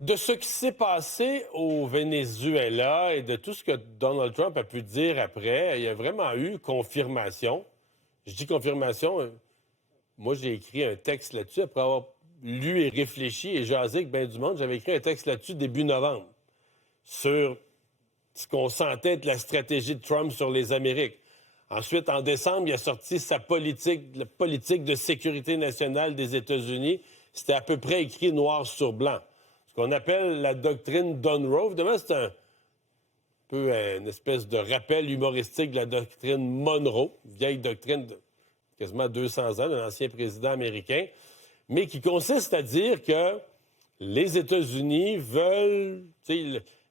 De ce qui s'est passé au Venezuela et de tout ce que Donald Trump a pu dire après, il y a vraiment eu confirmation. Je dis confirmation, moi j'ai écrit un texte là-dessus après avoir lu et réfléchi et jasé avec bien du monde. J'avais écrit un texte là-dessus début novembre sur ce qu'on sentait être la stratégie de Trump sur les Amériques. Ensuite, en décembre, il a sorti sa politique, la politique de sécurité nationale des États-Unis. C'était à peu près écrit noir sur blanc. Ce qu'on appelle la doctrine Dunroe. Évidemment, c'est un peu une espèce de rappel humoristique de la doctrine Monroe, vieille doctrine de quasiment 200 ans d'un ancien président américain, mais qui consiste à dire que les États-Unis veulent,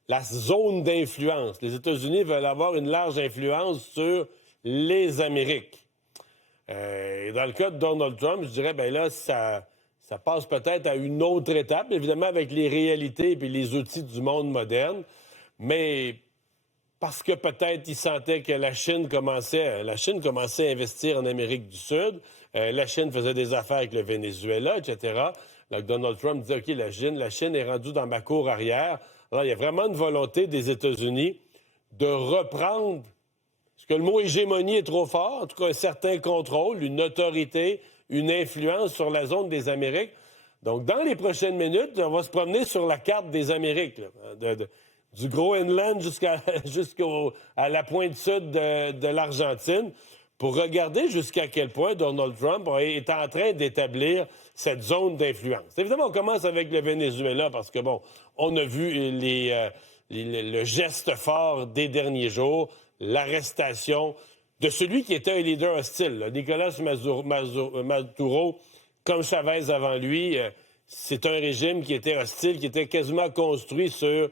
la zone d'influence. Les États-Unis veulent avoir une large influence sur les Amériques. Et dans le cas de Donald Trump, je dirais, ben là, ça passe peut-être à une autre étape, évidemment avec les réalités et les outils du monde moderne, mais parce que peut-être il sentait que la Chine commençait à investir en Amérique du Sud, la Chine faisait des affaires avec le Venezuela, etc. Donc Donald Trump dit, OK, la Chine est rendue dans ma cour arrière. Alors, il y a vraiment une volonté des États-Unis de reprendre, est-ce que le mot hégémonie est trop fort? En tout cas, un certain contrôle, une autorité, une influence sur la zone des Amériques. Donc, dans les prochaines minutes, on va se promener sur la carte des Amériques, là, du Groenland jusqu'à la pointe sud de l'Argentine, pour regarder jusqu'à quel point Donald Trump est en train d'établir cette zone d'influence. Évidemment, on commence avec le Venezuela parce que, bon, on a vu le geste fort des derniers jours, l'arrestation de celui qui était un leader hostile, là, Nicolas Maduro, comme Chavez avant lui. C'est un régime qui était hostile, qui était quasiment construit sur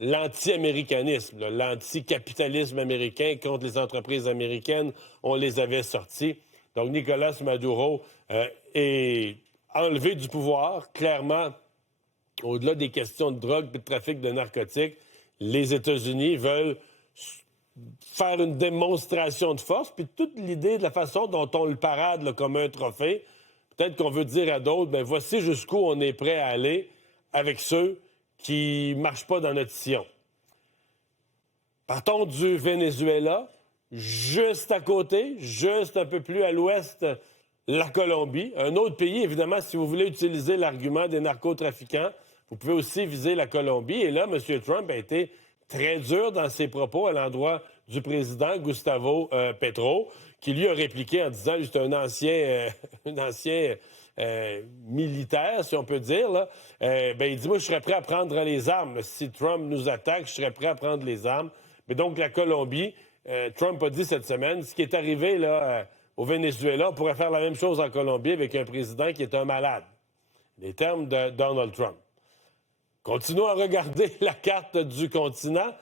l'anti-américanisme, l'anti-capitalisme américain contre les entreprises américaines. On les avait sortis. Donc, Nicolas Maduro est enlevé du pouvoir, clairement, au-delà des questions de drogue et de trafic de narcotiques. Les États-Unis veulent faire une démonstration de force, puis toute l'idée de la façon dont on le parade là, comme un trophée, peut-être qu'on veut dire à d'autres, bien, voici jusqu'où on est prêt à aller avec ceux qui ne marchent pas dans notre sillon. Partons du Venezuela, juste à côté, juste un peu plus à l'ouest, la Colombie. Un autre pays, évidemment, si vous voulez utiliser l'argument des narcotrafiquants, vous pouvez aussi viser la Colombie. Et là, M. Trump a été très dur dans ses propos à l'endroit du président Gustavo Petro, qui lui a répliqué en disant, c'est un ancien militaire, si on peut dire, là. Il dit, moi, je serais prêt à prendre les armes. Là. Si Trump nous attaque, je serais prêt à prendre les armes. Mais donc, la Colombie, Trump a dit cette semaine, ce qui est arrivé là, au Venezuela, on pourrait faire la même chose en Colombie avec un président qui est un malade. Les termes de Donald Trump. Continuons à regarder la carte du continent.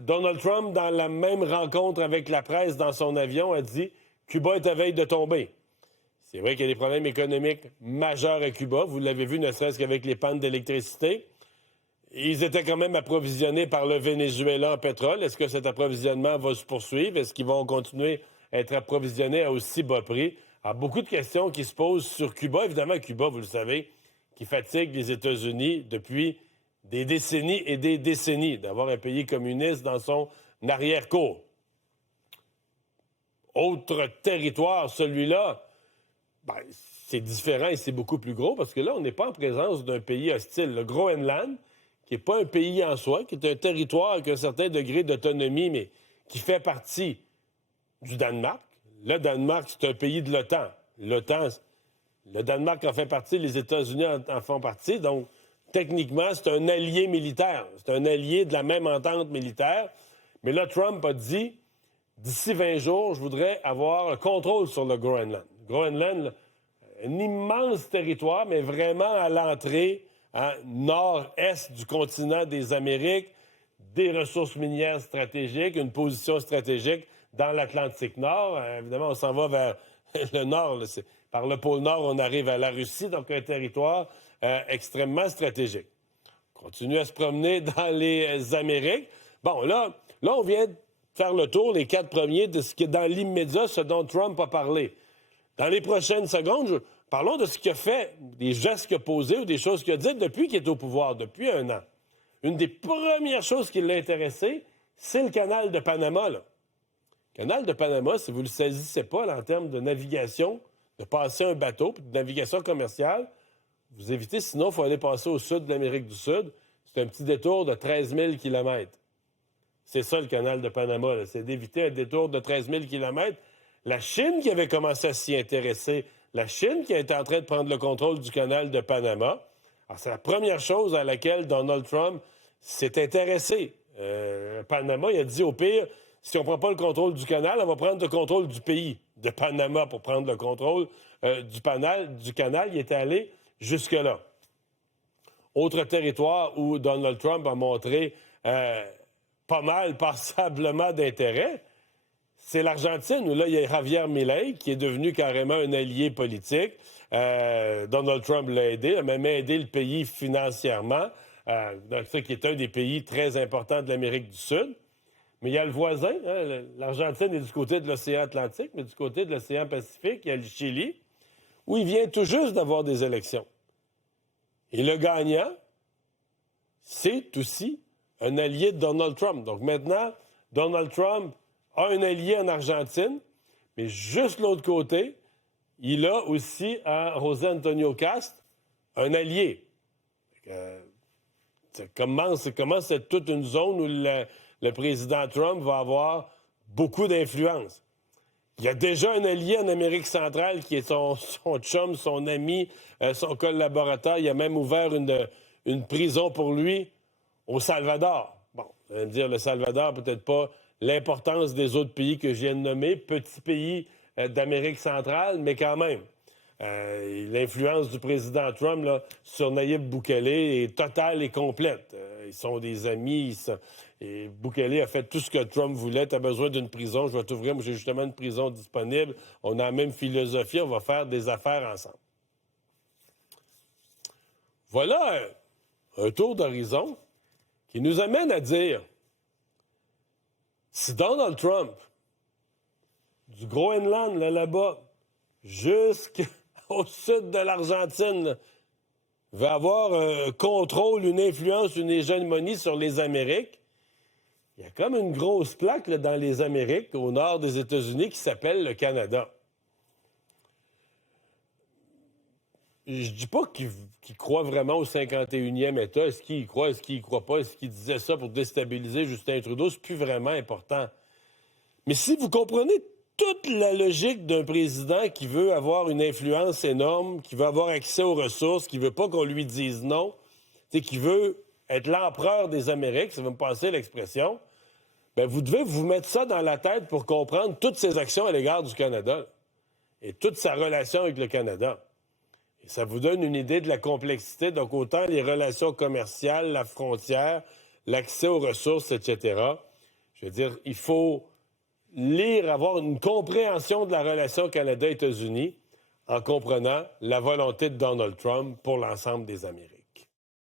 Donald Trump, dans la même rencontre avec la presse dans son avion, a dit « Cuba est à veille de tomber ». C'est vrai qu'il y a des problèmes économiques majeurs à Cuba. Vous l'avez vu, ne serait-ce qu'avec les pannes d'électricité. Ils étaient quand même approvisionnés par le Venezuela en pétrole. Est-ce que cet approvisionnement va se poursuivre? Est-ce qu'ils vont continuer à être approvisionnés à aussi bas prix? Alors, beaucoup de questions qui se posent sur Cuba. Évidemment, Cuba, vous le savez, qui fatigue les États-Unis depuis des décennies et des décennies, d'avoir un pays communiste dans son arrière-cour. Autre territoire, celui-là, c'est différent et c'est beaucoup plus gros parce que là, on n'est pas en présence d'un pays hostile. Le Groenland, qui n'est pas un pays en soi, qui est un territoire avec un certain degré d'autonomie, mais qui fait partie du Danemark. Le Danemark, c'est un pays de l'OTAN. Le Danemark en fait partie, les États-Unis en font partie, donc techniquement, c'est un allié militaire. C'est un allié de la même entente militaire. Mais là, Trump a dit, d'ici 20 jours, je voudrais avoir un contrôle sur le Groenland. Groenland, un immense territoire, mais vraiment à l'entrée nord-est du continent des Amériques, des ressources minières stratégiques, une position stratégique dans l'Atlantique Nord. Évidemment, on s'en va vers le nord. Par le pôle Nord, on arrive à la Russie, donc un territoire extrêmement stratégique. On continue à se promener dans les Amériques. Bon, là, on vient de faire le tour, les 4 premiers, de ce qui est dans l'immédiat, ce dont Trump a parlé. Dans les prochaines secondes, Parlons de ce qu'il a fait, des gestes qu'il a posés ou des choses qu'il a dites depuis qu'il est au pouvoir, depuis 1 an. Une des premières choses qui l'a intéressé, c'est le canal de Panama, là. Le canal de Panama, si vous ne le saisissez pas là, en termes de navigation, de passer un bateau, puis de navigation commerciale, vous évitez, sinon, il faut aller passer au sud de l'Amérique du Sud. C'est un petit détour de 13 000 km. C'est ça, le canal de Panama, là. C'est d'éviter un détour de 13 000 km. La Chine qui avait commencé à s'y intéresser, la Chine qui était en train de prendre le contrôle du canal de Panama. Alors, c'est la première chose à laquelle Donald Trump s'est intéressé. Panama, il a dit au pire, si on ne prend pas le contrôle du canal, on va prendre le contrôle du pays, de Panama, pour prendre le contrôle du canal. Il était allé jusque-là. Autre territoire où Donald Trump a montré pas mal, passablement d'intérêt, c'est l'Argentine, où là, il y a Javier Milei, qui est devenu carrément un allié politique. Donald Trump l'a aidé, a même aidé le pays financièrement, qui est un des pays très importants de l'Amérique du Sud. Mais il y a le voisin, hein, l'Argentine est du côté de l'océan Atlantique, mais du côté de l'océan Pacifique, il y a le Chili, où il vient tout juste d'avoir des élections. Et le gagnant, c'est aussi un allié de Donald Trump. Donc maintenant, Donald Trump a un allié en Argentine, mais juste de l'autre côté, il a aussi à José Antonio Cast un allié. Ça commence à être toute une zone où le président Trump va avoir beaucoup d'influence. Il y a déjà un allié en Amérique centrale qui est son chum, son ami, son collaborateur. Il a même ouvert une prison pour lui au Salvador. Bon, vous allez me dire, le Salvador, peut-être pas l'importance des autres pays que je viens de nommer, petits pays d'Amérique centrale, mais quand même. L'influence du président Trump là, sur Nayib Bukele est totale et complète. Ils sont des amis. Et Bukele a fait tout ce que Trump voulait. Tu as besoin d'une prison, je vais t'ouvrir. Moi, j'ai justement une prison disponible. On a la même philosophie, on va faire des affaires ensemble. Voilà un tour d'horizon qui nous amène à dire, si Donald Trump, du Groenland, là-bas, jusqu'au sud de l'Argentine, veut avoir un contrôle, une influence, une hégémonie sur les Amériques, il y a comme une grosse plaque là, dans les Amériques, au nord des États-Unis, qui s'appelle le Canada. Je dis pas qu'il croit vraiment au 51e État. Est-ce qu'il y croit, est-ce qu'il y croit pas? Est-ce qu'il disait ça pour déstabiliser Justin Trudeau? C'est plus vraiment important. Mais si vous comprenez toute la logique d'un président qui veut avoir une influence énorme, qui veut avoir accès aux ressources, qui veut pas qu'on lui dise non, qui veut être l'empereur des Amériques, ça va me passer l'expression, bien, vous devez vous mettre ça dans la tête pour comprendre toutes ses actions à l'égard du Canada et toute sa relation avec le Canada. Et ça vous donne une idée de la complexité, donc autant les relations commerciales, la frontière, l'accès aux ressources, etc. Je veux dire, il faut lire, avoir une compréhension de la relation Canada-États-Unis en comprenant la volonté de Donald Trump pour l'ensemble des Amériques.